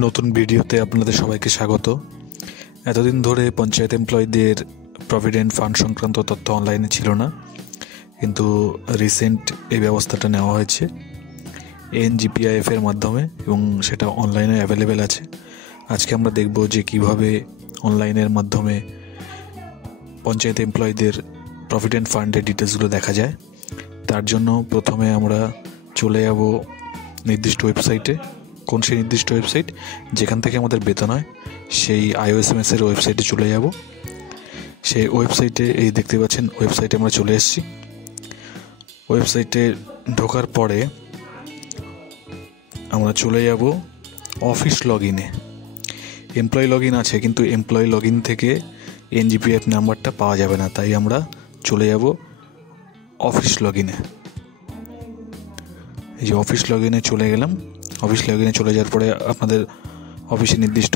নতুন ভিডিওতে আপনাদের সবাইকে স্বাগত। এতদিন ধরে পঞ্চায়েত এমপ্লয়ীদের প্রভিডেন্ট ফান্ড সংক্রান্ত তথ্য অনলাইনে ছিল না, কিন্তু রিসেন্ট এই ব্যবস্থাটা নেওয়া হয়েছে এনজিপিআইএফ এর মাধ্যমে এবং সেটা অনলাইনে অ্যাভেলেবেল আছে। আজকে আমরা দেখব যে কিভাবে অনলাইনের মাধ্যমে পঞ্চায়েত এমপ্লয়ীদের প্রভিডেন্ট ফান্ডের ডিটেলসগুলো দেখা যায়। তার জন্য প্রথমে আমরা চলে যাব নির্দিষ্ট ওয়েবসাইটে। কোন সেই নির্দিষ্ট ওয়েবসাইট? যেখান থেকে আমাদের বেতন হয় সেই IOSMS-এর ওয়েবসাইটে চলে যাব। সেই ওয়েবসাইটে এই দেখতে পাচ্ছেন, ওয়েবসাইটে আমরা চলে এসেছি। ওয়েবসাইটে ঢোকার পরে আমরা চলে যাব অফিস লগ ইনে। এমপ্লয়ি লগ ইন আছে, কিন্তু এমপ্লয়ি লগ ইন থেকে এনজিপিএফ নাম্বারটা পাওয়া যাবে না, তাই আমরা চলে যাব অফিস লগ ইনে। এই যে অফিস লগ ইনে চলে গেলাম। অফিস লগ ইনে চলে যাওয়ার পরে আপনাদের অফিসে নির্দিষ্ট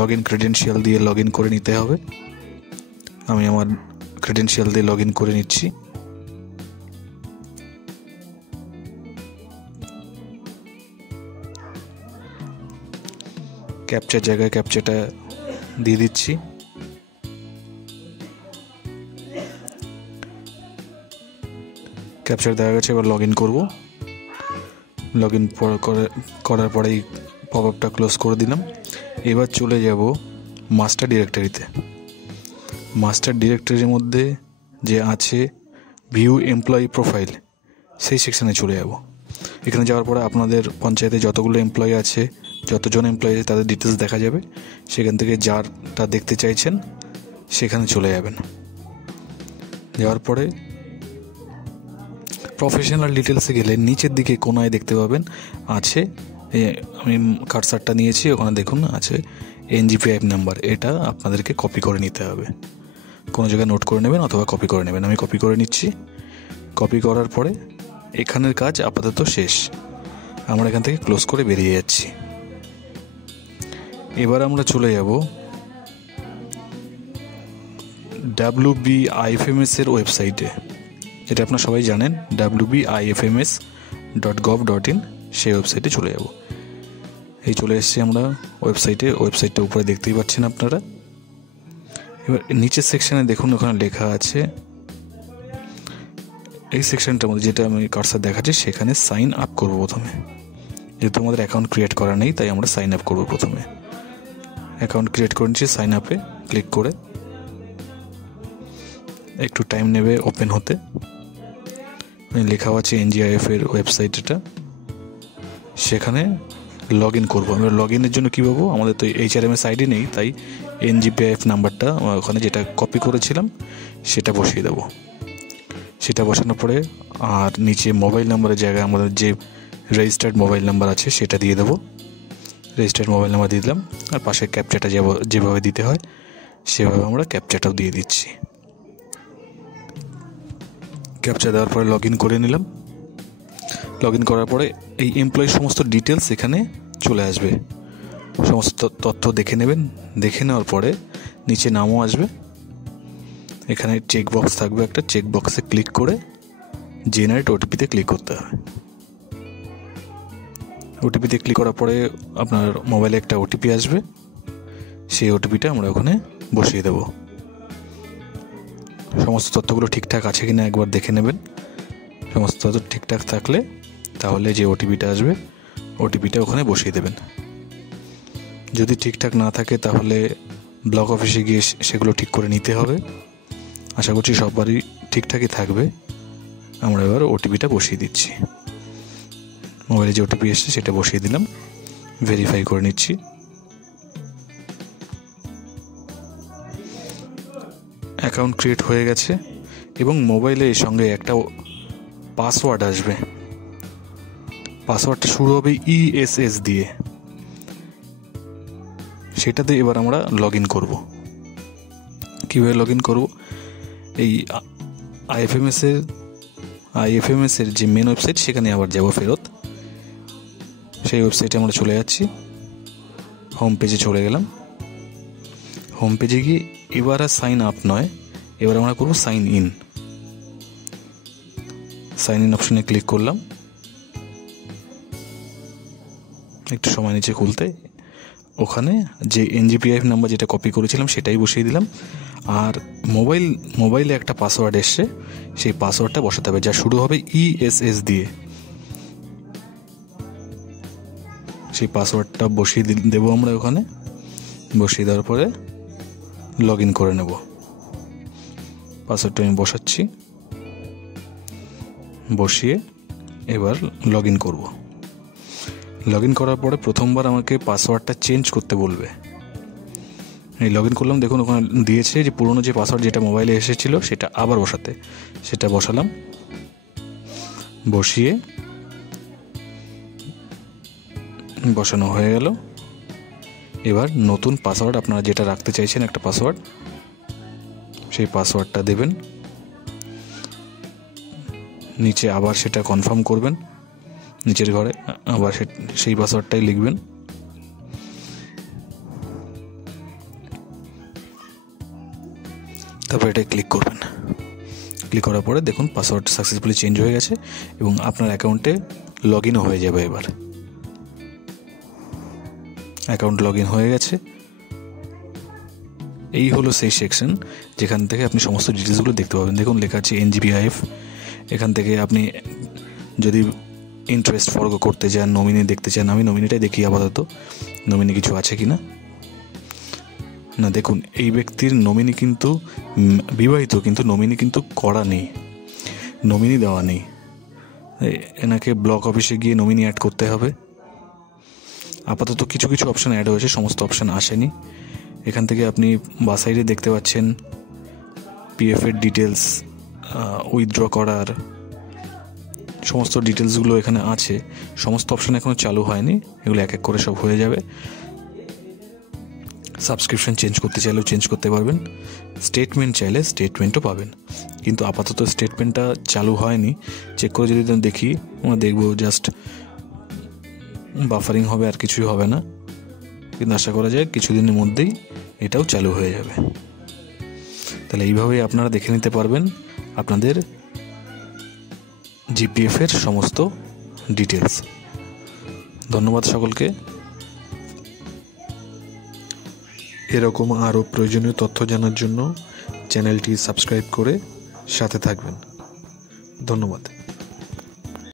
লগ ইন ক্রেডেনশিয়াল দিয়ে লগ ইন করে নিতে হবে। আমি আমার ক্রেডেনশিয়াল দিয়ে লগ ইন করে নিচ্ছি। ক্যাপচার জায়গায় ক্যাপচারটা দিয়ে দিচ্ছি। ক্যাপচার দেওয়া গেছে, এবার লগ ইন করবো। লগ ইন করার পরেই পপ আপটা ক্লোজ করে দিলাম। এবার চলে যাব মাস্টার ডিরেক্টরিতে। মাস্টার ডিরেক্টরির মধ্যে যে আছে ভিউ এমপ্লয়ি প্রোফাইল, সেই সেকশানে চলে যাব। এখানে যাওয়ার পরে আপনাদের পঞ্চায়েতে যতগুলো এমপ্লয়ি আছে, যতজন এমপ্লয়ি আছে তাদের ডিটেলস দেখা যাবে। সেখান থেকে যারটা দেখতে চাইছেন সেখানে চলে যাবেন। যাওয়ার পরে প্রফেশনাল ডিটেলসে গেলে নিচের দিকে কোনায় দেখতে পাবেন আছে, আমি কার্সারটা নিয়েছি, ওখানে দেখুন আছে এনজিপিআইএফ নাম্বার। এটা আপনাদেরকে কপি করে নিতে হবে, কোনো জায়গায় নোট করে নেবেন অথবা কপি করে নেবেন। আমি কপি করে নিচ্ছি। কপি করার পরে এখানের কাজ আপাতত শেষ। আমরা এখান থেকে ক্লোজ করে বেরিয়ে যাচ্ছি। এবার আমরা চলে যাব WBIFMS-এর ওয়েবসাইটে। যেটা আপনারা সবাই জানেন, WBIFMS.gov.in, সেই ওয়েবসাইটে চলে যাব। এই চলে এসেছি আমরা ওয়েবসাইটে। ওয়েবসাইটটা উপরে দেখতেই পাচ্ছেন আপনারা। এবার নিচের সেকশানে দেখুন, ওখানে লেখা আছে, এই সেকশনটার মধ্যে যেটা আমি কার্সার দেখাচ্ছি সেখানে সাইন আপ করবো প্রথমে। যেহেতু আমাদের অ্যাকাউন্ট ক্রিয়েট করা নেই, তাই আমরা সাইন আপ করবো প্রথমে। অ্যাকাউন্ট ক্রিয়েট করে নিচ্ছি। সাইন আপে ক্লিক করে একটু টাইম নেবে ওপেন হতে। লেখা আছে এনজিআইএফ এর ওয়েবসাইট, এটা সেখানে লগ ইন করবো। আমরা লগ ইনের জন্য কী পাবো? আমাদের তো HRMS আইডি নেই, তাই এনজিপিআইএফ নাম্বারটা ওখানে যেটা কপি করেছিলাম সেটা বসিয়ে দেবো। সেটা বসানোর পরে আর নিচে মোবাইল নাম্বারের জায়গায় আমাদের যে রেজিস্টার্ড মোবাইল নাম্বার আছে সেটা দিয়ে দেবো। রেজিস্টার্ড মোবাইল নাম্বার দিয়ে দিলাম, আর পাশে ক্যাপচাটা যেভাবে দিতে হয় সেভাবে আমরা ক্যাপচাটাও দিয়ে দিচ্ছি। ক্যাপচা দেওয়ার পরে লগ ইন করে নিলাম। লগ ইন করার পরে এই এমপ্লয়ির সমস্ত ডিটেলস এখানে চলে আসবে। সমস্ত তথ্য দেখে নেবেন। দেখে নেওয়ার পরে নিচে নামও আসবে। এখানে চেক বক্স থাকবে, একটা চেক বক্সে ক্লিক করে জেনারেট ওটিপিতে ক্লিক করতে হবে। ওটিপিতে ক্লিক করার পরে আপনার মোবাইলে একটা ওটিপি আসবে। সেই ওটিপিটা আমরা ওখানে বসিয়ে দেব। সমস্ত তথ্যগুলো ঠিকঠাক আছে কিনা একবার দেখে নেবেন। সমস্ত তথ্য ঠিকঠাক থাকলে তাহলে যে ওটিপিটা আসবে ওটিপিটা ওখানে বসিয়ে দেবেন। যদি ঠিকঠাক না থাকে তাহলে ব্লক অফিসে গিয়ে সেগুলো ঠিক করে নিতে হবে। আশা করছি সবারই ঠিকঠাকই থাকবে। আমরা এবার ওটিপিটা বসিয়ে দিচ্ছি। মোবাইলে যে ওটিপি এসছে সেটা বসিয়ে দিলাম। ভেরিফাই করে নিচ্ছি। অ্যাকাউন্ট ক্রিয়েট হয়ে গেছে এবং মোবাইলের সঙ্গে একটা পাসওয়ার্ড আসবে। পাসওয়ার্ডটা শুরু হবে ESS দিয়ে। সেটাতে এবার আমরা লগ ইন করবো। কীভাবে লগ ইন করবো? এই IFMS-এর যে মেন ওয়েবসাইট সেখানে আবার যাব ফেরত। সেই ওয়েবসাইটে আমরা চলে যাচ্ছি। হোম পেজে চলে গেলাম। হোম পেজে গিয়ে এবার আর সাইন আপ নয়, এবার আমরা করবো সাইন ইন। সাইন ইন অপশনে ক্লিক করলাম। একটু সময় নিচে খুলতে। ওখানে যে NGPIF নাম্বার যেটা কপি করেছিলাম সেটাই বসিয়ে দিলাম। আর মোবাইলে একটা পাসওয়ার্ড এসছে, সেই পাসওয়ার্ডটা বসাতে হবে, যা শুরু হবে ESS দিয়ে। সেই পাসওয়ার্ডটা বসিয়ে দেবো আমরা ওখানে। বসিয়ে দেওয়ার পরে লগ ইন করে নেব। পাসওয়ার্ডটা আমি বসাচ্ছি, বসিয়ে এবার লগ ইন করবো। লগ ইন করার পরে প্রথমবার আমাকে পাসওয়ার্ডটা চেঞ্জ করতে বলবে। এই লগ ইন করলাম, দেখুন ওখানে দিয়েছে যে পুরোনো যে পাসওয়ার্ড যেটা মোবাইলে এসেছিলো সেটা আবার বসাতে। সেটা বসালাম, বসিয়ে বসানো হয়ে গেল। এবার নতুন পাসওয়ার্ড আপনারা যেটা রাখতে চাইছেন, একটা পাসওয়ার্ড, সেই পাসওয়ার্ডটা দেবেন। নিচে আবার সেটা কনফার্ম করবেন, নিচের ঘরে আবার সেই পাসওয়ার্ডটাই লিখবেন। তারপর এটা ক্লিক করবেন। ক্লিক করার পরে দেখুন পাসওয়ার্ড সাকসেসফুলি চেঞ্জ হয়ে গেছে এবং আপনার অ্যাকাউন্টে লগ ইনও হয়ে যাবে। এবার অ্যাকাউন্ট লগ ইন হয়ে গেছে। এই হলো সেই সেকশন যেখান থেকে আপনি সমস্ত ডিটেলসগুলো দেখতে পাবেন। দেখুন লেখা আছে NGPIF। এখান থেকে আপনি যদি ইন্টারেস্ট ফর্গ করতে চান, নমিনি দেখতে চান, আমি নমিনিটাই দেখি আপাতত, নমিনি কিছু আছে কি না। দেখুন এই ব্যক্তির নমিনি কিন্তু বিবাহিত, কিন্তু নমিনি কিন্তু করা নেই, নমিনি দেওয়া নেই। এনাকে ব্লক অফিসে গিয়ে নমিনি অ্যাড করতে হবে। আপাতত কিছু কিছু অপশান অ্যাড হয়েছে, সমস্ত অপশান আসেনি। এখান থেকে আপনি বা সাইডে দেখতে পাচ্ছেন PF এর ডিটেলস, উইথড্র করার সমস্ত ডিটেলসগুলো এখানে আছে। সমস্ত অপশান এখনও চালু হয়নি, এগুলো এক এক করে সব হয়ে যাবে। সাবস্ক্রিপশন চেঞ্জ করতে চাইলেও চেঞ্জ করতে পারবেন, স্টেটমেন্ট চাইলে স্টেটমেন্টও পাবেন। কিন্তু আপাতত স্টেটমেন্টটা চালু হয়নি। চেক করে যদি দেখি, আমরা দেখব জাস্ট বাফারিং হবে, আর কিছুই হবে না। কিন্তু আশা করা যায় কিছুদিনের মধ্যেই এটাও চালু হয়ে যাবে। তাহলে এইভাবেই আপনারা দেখে নিতে পারবেন আপনাদের GPF এর সমস্ত ডিটেলস। ধন্যবাদ সকলকে। এরকম আরও প্রয়োজনীয় তথ্য জানার জন্য চ্যানেলটি সাবস্ক্রাইব করে সাথে থাকবেন। ধন্যবাদ।